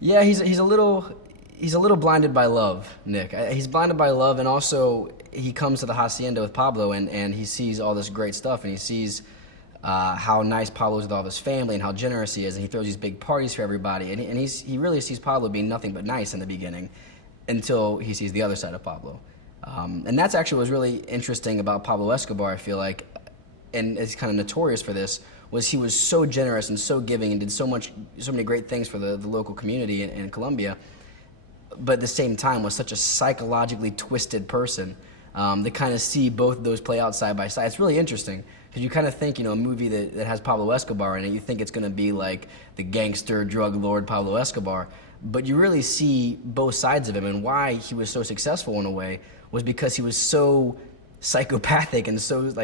Yeah, he's a little blinded by love, Nick. He's blinded by love, and also he comes to the hacienda with Pablo, and he sees all this great stuff, and he sees how nice Pablo is with all of his family and how generous he is, and he throws these big parties for everybody, and he really sees Pablo being nothing but nice in the beginning until he sees the other side of Pablo. And that's actually what was really interesting about Pablo Escobar, I feel like, and it's kind of notorious for this, was he was so generous and so giving and did so many great things for the local community in Colombia, but at the same time was such a psychologically twisted person. To kind of see both of those play out side by side, it's really interesting, because you kind of think, a movie that has Pablo Escobar in it, you think it's going to be like the gangster drug lord Pablo Escobar, but you really see both sides of him, and why he was so successful in a way was because he was so psychopathic and so he's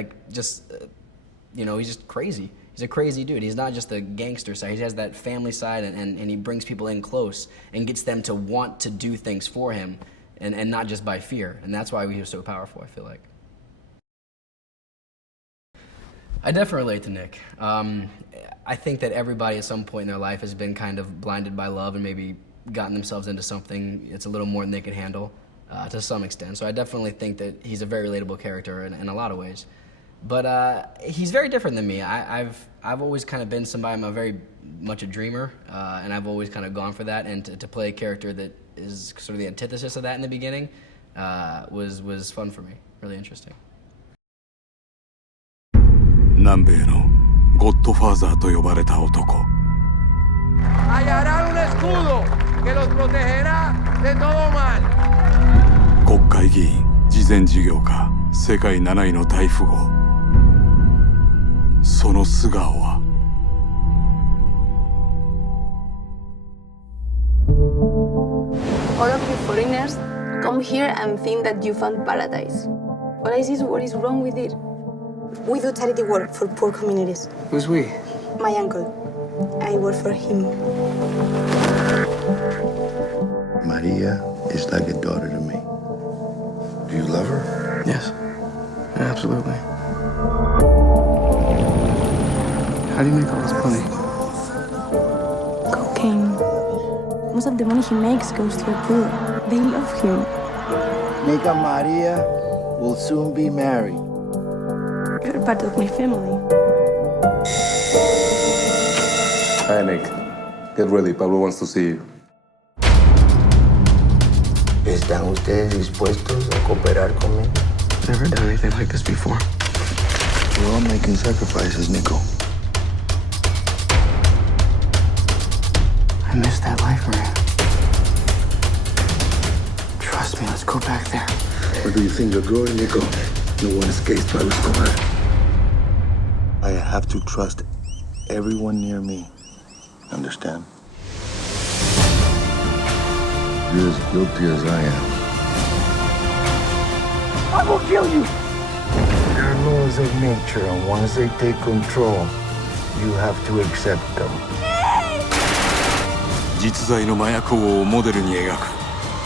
just crazy. He's a crazy dude. He's not just a gangster side. He has that family side, and he brings people in close and gets them to want to do things for him, and not just by fear. And that's why he was so powerful, I feel like. I definitely relate to Nick. I think that everybody at some point in their life has been kind of blinded by love and maybe gotten themselves into something it's a little more than they can handle, to some extent. So I definitely think that he's a very relatable character in a lot of ways. But he's very different than me. I've always kind of been somebody, I'm very much a dreamer, and I've always kind of gone for that, and to play a character that is sort of the antithesis of that in the beginning was fun for me, really interesting. 南米のゴッドファーザーと呼ばれた男。Hallarán un escudo que los protegerá de todo mal. 国会議員、慈善事業家、世界7位の大富豪。その素顔は。All of you foreigners come here and think that you found paradise. What I see is what is wrong with it. We do charity work for poor communities. Who's we? My uncle. I work for him. Maria is like a daughter to me. Do you love her? Yes, absolutely. How do you make all this money? Cocaine. Most of the money he makes goes to the poor. They love him. Nick and Maria will soon be married. You're part of my family. Hi, Nick. Get ready. Pablo wants to see you. ¿Están ustedes dispuestos a cooperar conmigo? Never done anything like this before. We're all making sacrifices, Nico. I miss that life, Maria. Trust me, let's go back there. Where do you think you're going, Nico? No one escapes Pablo Escobar. I have to trust everyone near me. Understand? You're as guilty as I am. I will kill you. There are laws of nature, and once they take control, you have to accept them. 実在の麻薬王をモデルに描く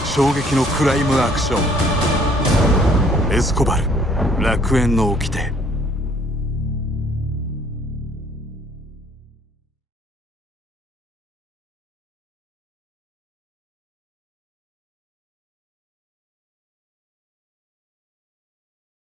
衝撃のクライムアクション。エスコバル、楽園の掟。